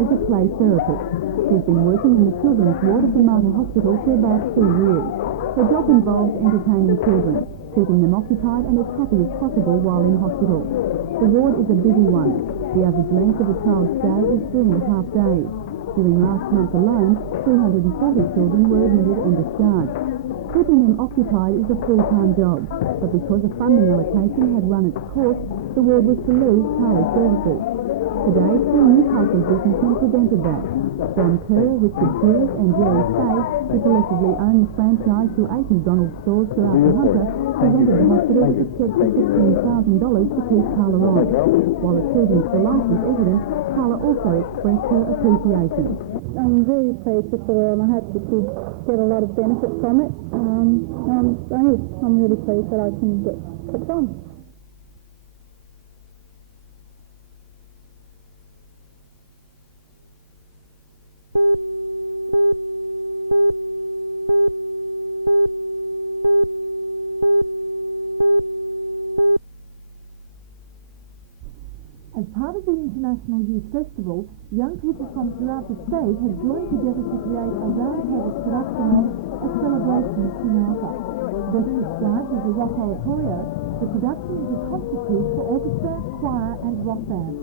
Is a play therapist. She's been working in the children's ward at the Martin Hospital for about 2 years. Her job involves entertaining children, keeping them occupied and as happy as possible while in hospital. The ward is a busy one. The average length of a child's stay is 3.5 days. During last month alone, 340 children were admitted and discharged. Keeping them occupied is a full-time job, but because a funding allocation had run its course, the ward was to lose Torres services. Today, 2 Newcastle businessmen presented that. John Kerr, Richard Hughes and Jerry Fay, who collectively own the franchise to 8 McDonald's stores throughout the Hunter, presented the hospital with a cheque for $16,000 to keep Carla on. While the children's delight was evident, Carla also expressed her appreciation. I'm very pleased with the world and I hope that you get a lot of benefit from it. I'm really pleased that I can get put on. As part of the International Youth Festival, young people from throughout the state have joined together to create a roundtable production of A Celebration of King Arthur. Best described as a rock oratorio, the production is a concert piece for orchestra, choir and rock band.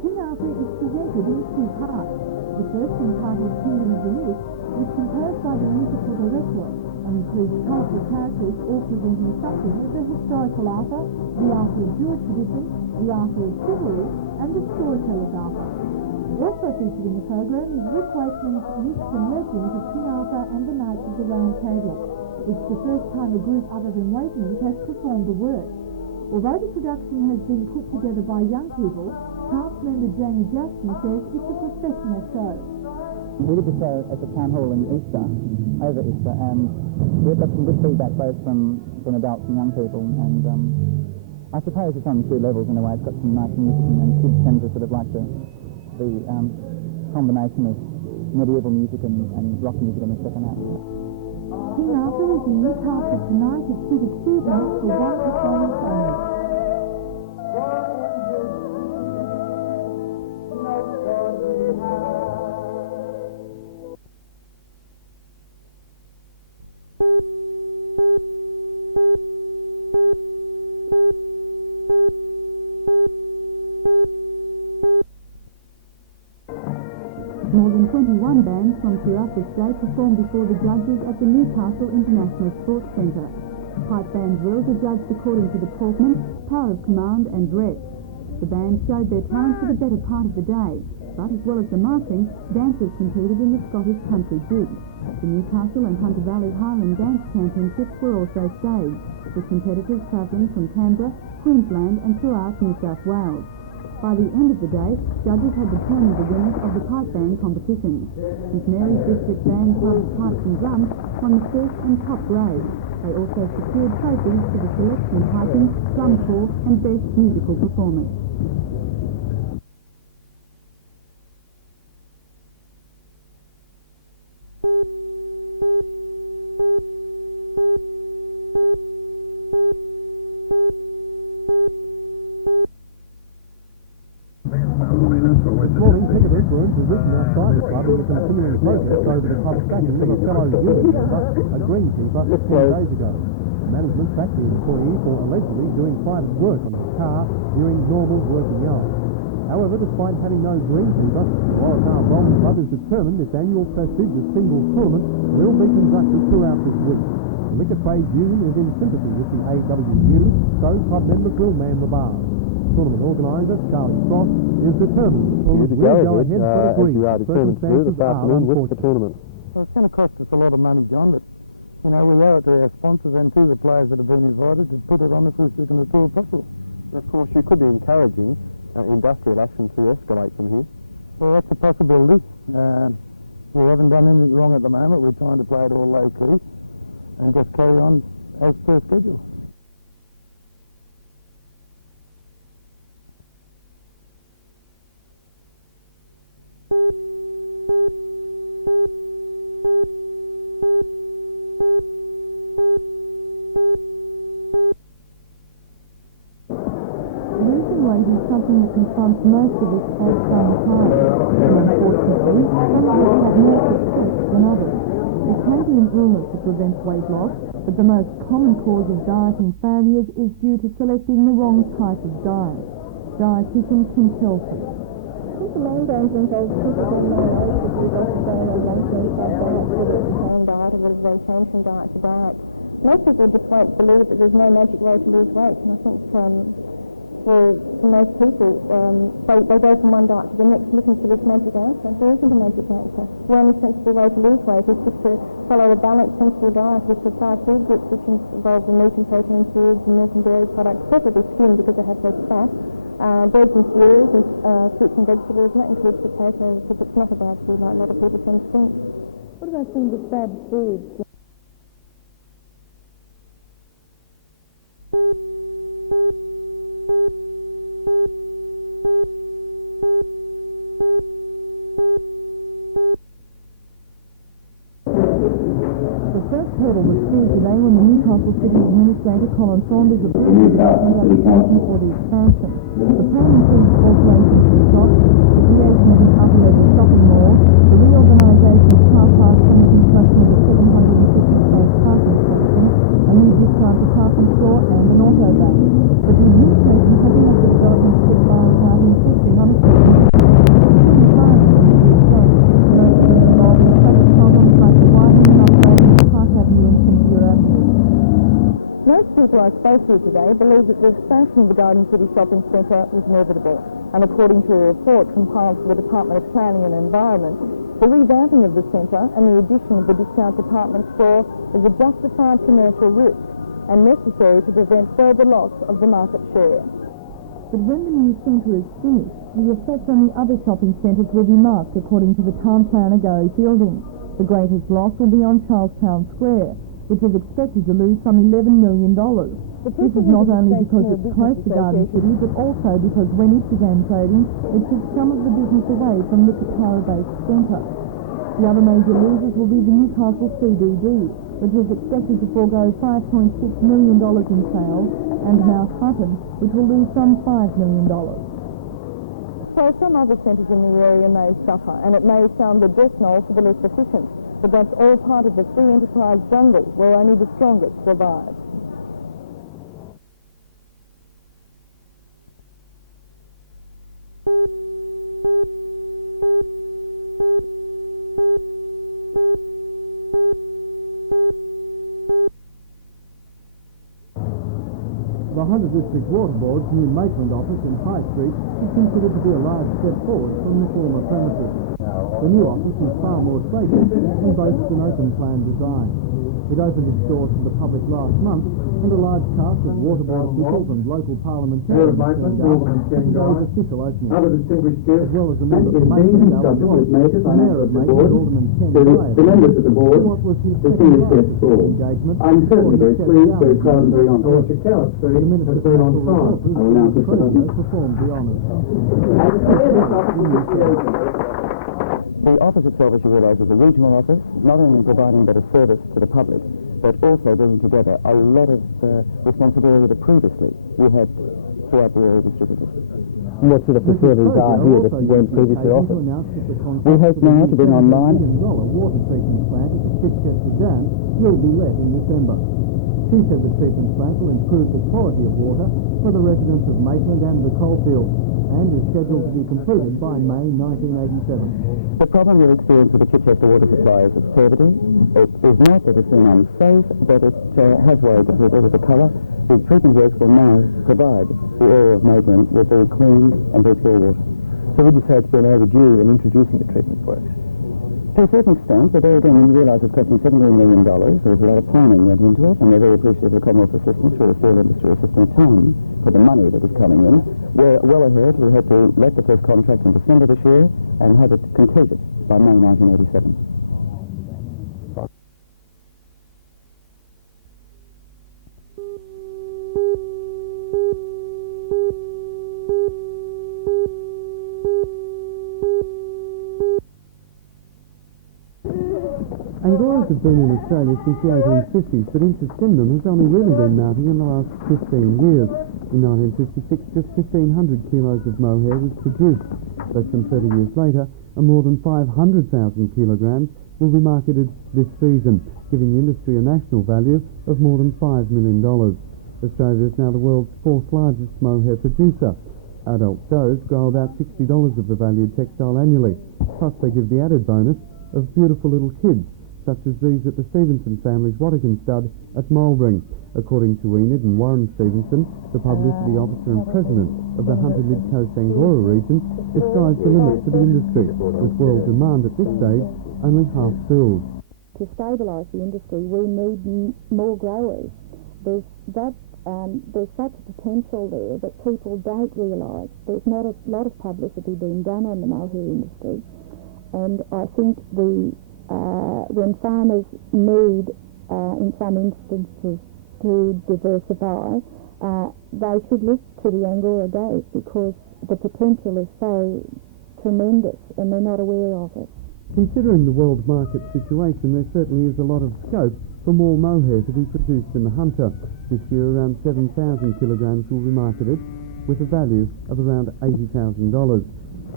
King Arthur is presented in 2 parts. The first, entitled Kingdom of the Youth, is composed by the musical director and includes colourful characters all presenting something of the historical Arthur, the Arthur of Jewish tradition, the Arthur of chivalry, and the storyteller's Arthur. Also featured in the program is Rick Wakeman's Myths and Legends of King Arthur and the Knights of the Round Table. It's the first time a group other than Wakeman's has performed the work. Although the production has been put together by young people, cast member Jamie Jackson says it's a professional show. We did the show at the town hall in Easter, over Easter, and we got some good feedback both from adults and young people, and I suppose it's on 2 levels in a way. It's got some nice music and kids tend to sort of like the combination of medieval music and rock music in the second act. King Arthur is in Newcastle tonight at Civic Theatre for 1 performance only. More than 21 bands from throughout the state performed before the judges at the Newcastle International Sports Centre. Pipe band drills are judged according to the Portman, Power of Command and Dress. The bands showed their talent for the better part of the day, but as well as the marching, dancers competed in the Scottish Country Jig. The Newcastle and Hunter Valley Highland Dance Championships were also staged, with competitors travelling from Canberra, Queensland and throughout New South Wales. By the end of the day, judges had determined the winners of the pipe band competitions. St Mary's District Band Club Pipes and Drums won the first and top grade. They also secured trophies for the selection piping, drum corps and best musical performance. This morning, Ticket Influence has written outside the club in the continuing protest over the club's sacking of a fellow greenkeeper, a greenkeeper 10 days ago. The management sacked the employee for allegedly doing private work on his car during normal working hours. However, despite having no greenkeeper, the Waratah Bowling Club is determined its annual prestigious singles tournament will be conducted throughout this week. The Liquor Trades Union is in sympathy with the AWU, so club members will man the bars. Tournament organiser Charlie Frost is determined the tournament will go ahead for as you are determined to do this afternoon with the tournament. Well, it's going to cost us a lot of money, John, but we owe it to our sponsors and to the players that have been invited to put it on as quick as we can do it possible. Of course, you could be encouraging industrial action to escalate from here. Well, that's a possibility. We haven't done anything wrong at the moment. We're trying to play it all low-key and just carry on as per schedule. be something that confronts most of us at some time. Unfortunately, some people have more success than others. It can be an illness that prevents weight loss, but the most common cause of dieting failures is due to selecting the wrong type of diet. Dietitian Kim Telford. I think the main danger involves people who know Australian and long-term diet, or what is then changed from diet to diet. Most people just won't believe that there's no magic way to lose weight, and I think for most people, they go from one diet to the next looking for this magic answer. There isn't a magic answer. The only sensible way to lose weight is just to follow a balanced, sensible diet with the 5 food groups, which involve the meat and protein foods and milk and dairy products, preferably skim because they have less fat, breads and cereals, and fruits and vegetables, and that includes potatoes, but it's not a bad food like a lot of people tend to think. What about things with bad foods? The first hurdle was cleared today when the Newcastle City Administrator Colin Saunders approved the application for the expansion. The plan includes alterations to the shops, the creation of an upgraded shopping mall, the reorganisation of car parks and construction of a 750-space parking section, a new discount department store and an auto bank. But the administration hasn't had the development sit down without insisting on a Most people I spoke to today believe that the expansion of the Garden City Shopping Centre is inevitable, and according to a report compiled for the Department of Planning and Environment, the revamping of the centre and the addition of the discount department store is a justified commercial risk and necessary to prevent further loss of the market share. But when the new centre is finished, the effect on the other shopping centres will be marked according to the town planner Gary Fielding. The greatest loss will be on Charlestown Square, which is expected to lose some $11 million. This is not only because it's close to Garden City, but also because when it began trading, it took some of the business away from the Kotara-based centre. The other major losers will be the Newcastle CBD, which is expected to forego $5.6 million in sales, and Mount Hutton, which will lose some $5 million. So some other centres in the area may suffer, and it may sound the death knell for the less efficient, but that's all part of the free enterprise jungle where only the strongest survive. The Hunter District Water Board's new Maitland office in High Street is considered to be a large step forward from the former premises. The new office is far more spacious and boasts an open plan design. It opened its doors to the public last month, and a large cast of water board officials and local parliamentarians turned up for today's official opening. Other distinguished guests, as well as a member and of being Maitland, subject with Major the Mayor of Financial Maitland, Board, Alderman Ken to the members of the board, what was his distinguished guests all. engagement. I'm certainly very pleased, very proud and very honored. The Minister has been on fire. I will now push the button. Performed the honours. The office itself, as you realise, is a regional office, not only providing better service to the public, but also bringing together a lot of responsibility that previously we had throughout the area distributed. What sort of facilities are here that weren't previously offered? We hope now to bring online $1 million water treatment plant at the Chichester Dam will be let in December. She said the treatment plant will improve the quality of water for the residents of Maitland and the coalfields, and is scheduled to be completed by May 1987. The problem we'll experience with the Chichester water supply is its turbidity. It is not that it's been unsafe, but it has worried the people with the colour. The treatment works will now provide the area of Maitland with very clean and very pure water. So would you say it's been overdue in introducing the treatment works? To a certain extent, but there again, when you realise it's costing $17 million, there was a lot of planning went into it, and we're very appreciative of the Commonwealth's assistance through the steel industry assisting time for the money that is coming in. We're well ahead. We hope to let the first contract in December this year and have it completed by May 1987. Angoras have been in Australia since the 1850s, but interest in them has only really been mounting in the last 15 years. In 1956, just 1,500 kilos of mohair was produced. Less than 30 years later, more than 500,000 kilograms will be marketed this season, giving the industry a national value of more than $5 million. Australia is now the world's fourth largest mohair producer. Adult does grow about $60 of the valued textile annually. Plus they give the added bonus of beautiful little kids, such as these at the Stevenson family's Wattican stud at Mulbring. According to Enid and Warren Stevenson, the publicity officer and president of the Hunter Mid-Coast Angora region, it drives the limits to the industry, with world demand at this stage only half filled. To stabilise the industry, we need more growers. There's such a potential there that people don't realise. There's not a lot of publicity being done on the mohair industry, and I think when farmers need, in some instances, to diversify, they should look to the Angora goat because the potential is so tremendous and they're not aware of it. Considering the world market situation, there certainly is a lot of scope for more mohair to be produced in the Hunter. This year, around 7,000 kilograms will be marketed with a value of around $80,000.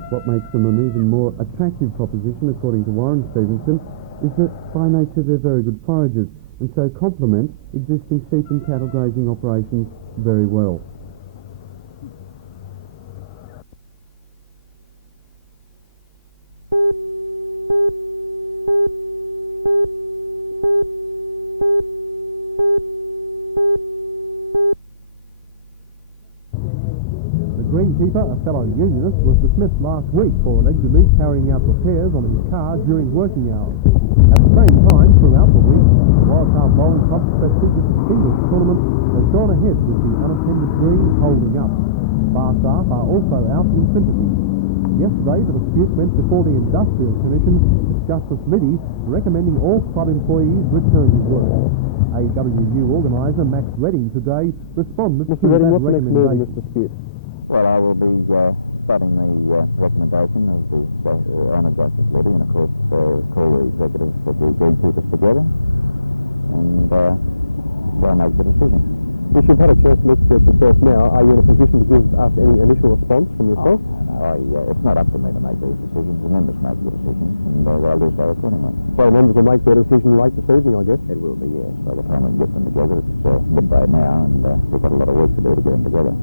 What makes them an even more attractive proposition, according to Warren Stevenson, is that by nature they're very good foragers and so complement existing sheep and cattle grazing operations very well. Greenkeeper, a fellow unionist, was dismissed last week for allegedly carrying out repairs on his car during working hours. At the same time, throughout the week, the Waratah Bowling Club's prestigious singles tournament has gone ahead with the unattended green holding up. Bar staff are also out in sympathy. Yesterday, the dispute went before the Industrial Commission, with Justice Liddy recommending all club employees return to work. AWU organiser Max Redding today responded to that recommendation. Well, I will be starting the recommendation of the Honour Justice Liddy and, of course, call the executives of the greenkeepers together and they'll make the decision. If you've had a chance to look at yourself now, are you in a position to give us any initial response from yourself? It's not up to me to make these decisions. The members make the decisions and they'll do so accordingly. Well, the members will make their decision late this evening, I guess. It will be, yes. By the time we get them together, it's midday now and we've got a lot of work to do to get them together.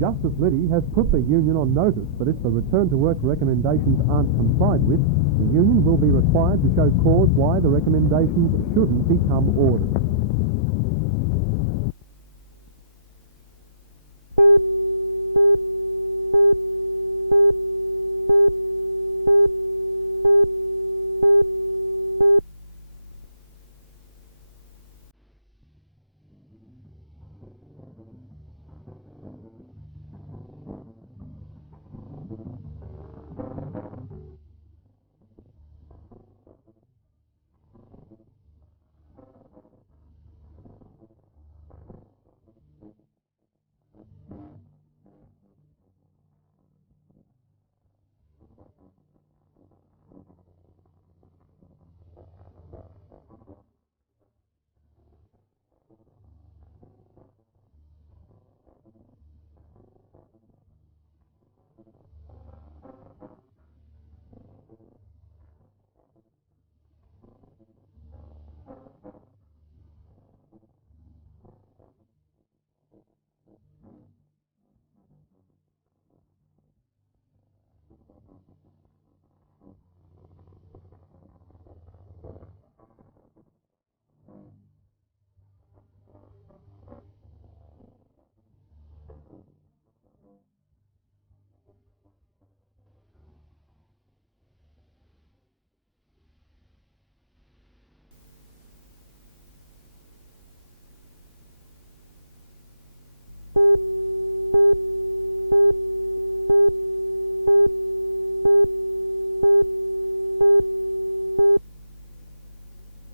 Justice Liddy has put the union on notice that if the return-to-work recommendations aren't complied with, the union will be required to show cause why the recommendations shouldn't become orders.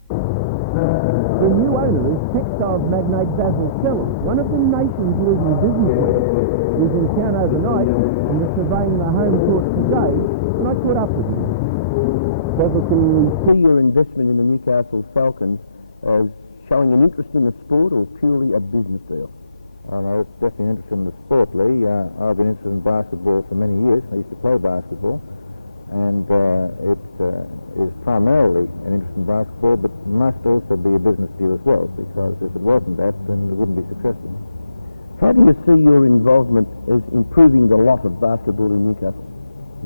The new owner is textiles magnate Basil Sellers, one of the nation's leading businesses. He was in town overnight and was surveying the home courts today, and I caught up with him. Basil, can we see your investment in the Newcastle Falcons as showing an interest in the sport or purely a business deal? I know it's definitely interested in the sport, Lee. I've been interested in basketball for many years. I used to play basketball, and it is primarily an interest in basketball, but must also be a business deal as well, because if it wasn't that, then it wouldn't be successful. How do you see your involvement as improving the lot of basketball in Newcastle?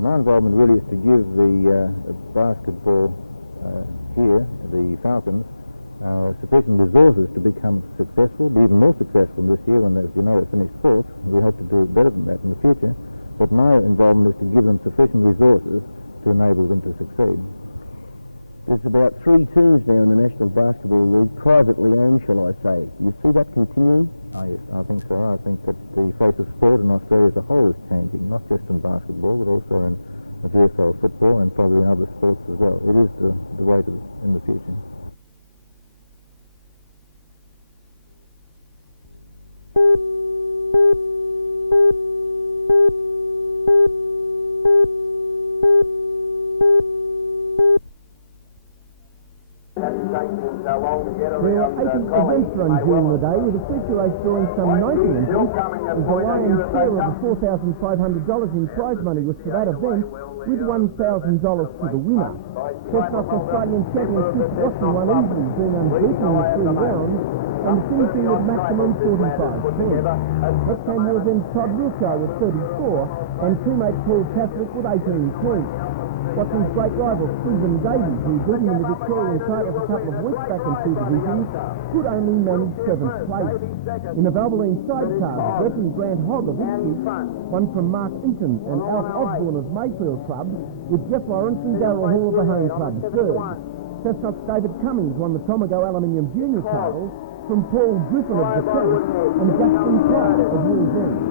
My involvement really is to give the basketball here, the Falcons, sufficient resources to become successful, be even more successful this year when they, finished fourth. We hope to do better than that in the future. But my involvement is to give them sufficient resources to enable them to succeed. There's about 3 teams now in the National Basketball League, privately owned, shall I say. Do you see that continuing? Yes, I think so. I think that the face of sport in Australia as a whole is changing, not just in basketball, but also in the VFL football and probably in other sports as well. It is the way in the future. There were 80 events run during the day, with the feature race drawing some 90 entrants, as the lion's share of the $4,500 in prize money was for that event, with $1,000 to the winner. Chestnut's Australian Championship boxing won easily, being unbeaten in 3 rounds, and finishing with maximum 45 points. That came was then Todd Wilco with 34, and teammate Paul Catholic with 18 points. Watching's great rival Stephen Davies, who beat him in the Victorian title a couple of weeks back in 2 divisions, could only manage 7th place. In the Valvoline sidecar, Breton Grant Hogg of Ipswich won from Mark Eaton and Alf Osborne of Mayfield Club, with Jeff Lawrence and Darryl Hall of the home club third. Chestnut's David Cummings won the Tomago Aluminium Junior title from Paul Griffin of the South and Justin Clark of Wall's End.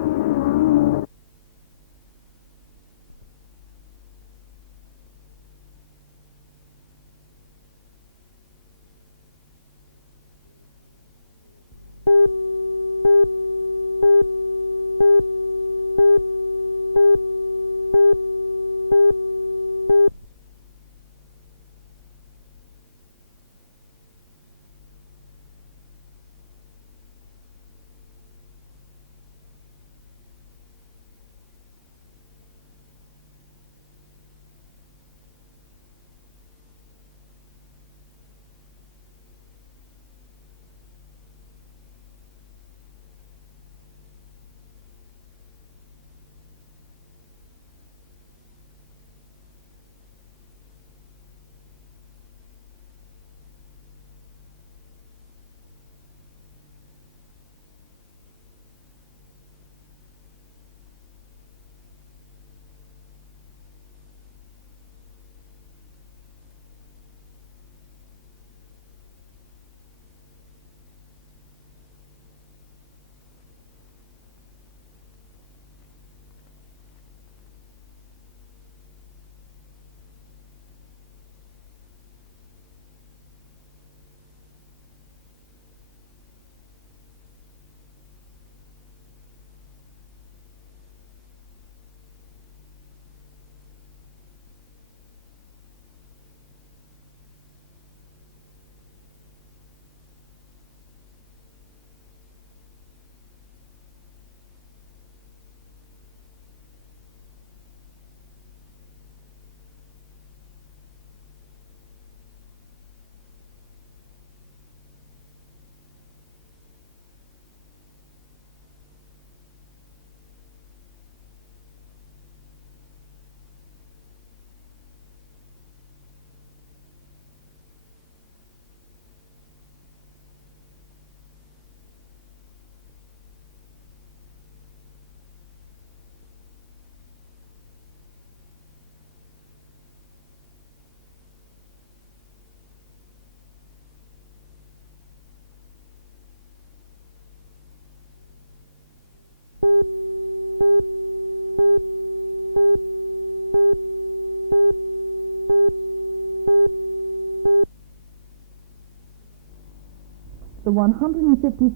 The $150,000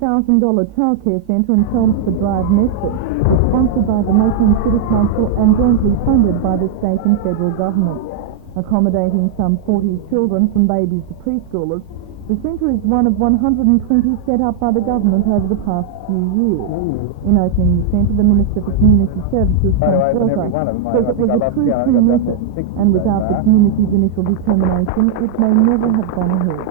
childcare centre in Chelmsford Drive, Medford, is sponsored by the Maitland City Council and jointly funded by the state and federal government. Accommodating some 40 children from babies to preschoolers, The centre is one of 120 set up by the government over the past few years. In opening the centre, the Minister for Community Services, Frank Walker, says it was a true team effort, and without the community's initial determination, it may never have gone ahead.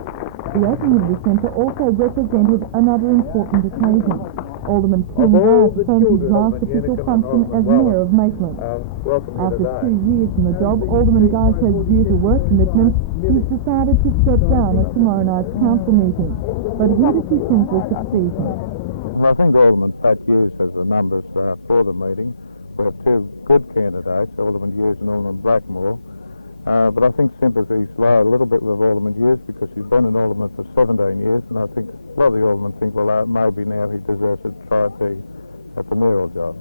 The opening of the centre also represented another important occasion. Alderman Kim Barr performed his last official function as Mayor of Maitland. After 2 years in the job, Alderman Guy says due to work commitments, he's decided to step down at tomorrow night's council meeting. But who does he think will succeed him? Well, I think Alderman Pat Hughes has the numbers for the meeting. We have two good candidates, Alderman Hughes and Alderman Blackmore. But I think sympathies lie a little bit with Alderman Hughes because he's been an alderman for 17 years, and I think a lot of the aldermen think, well, maybe now he deserves to try at the mayoral job.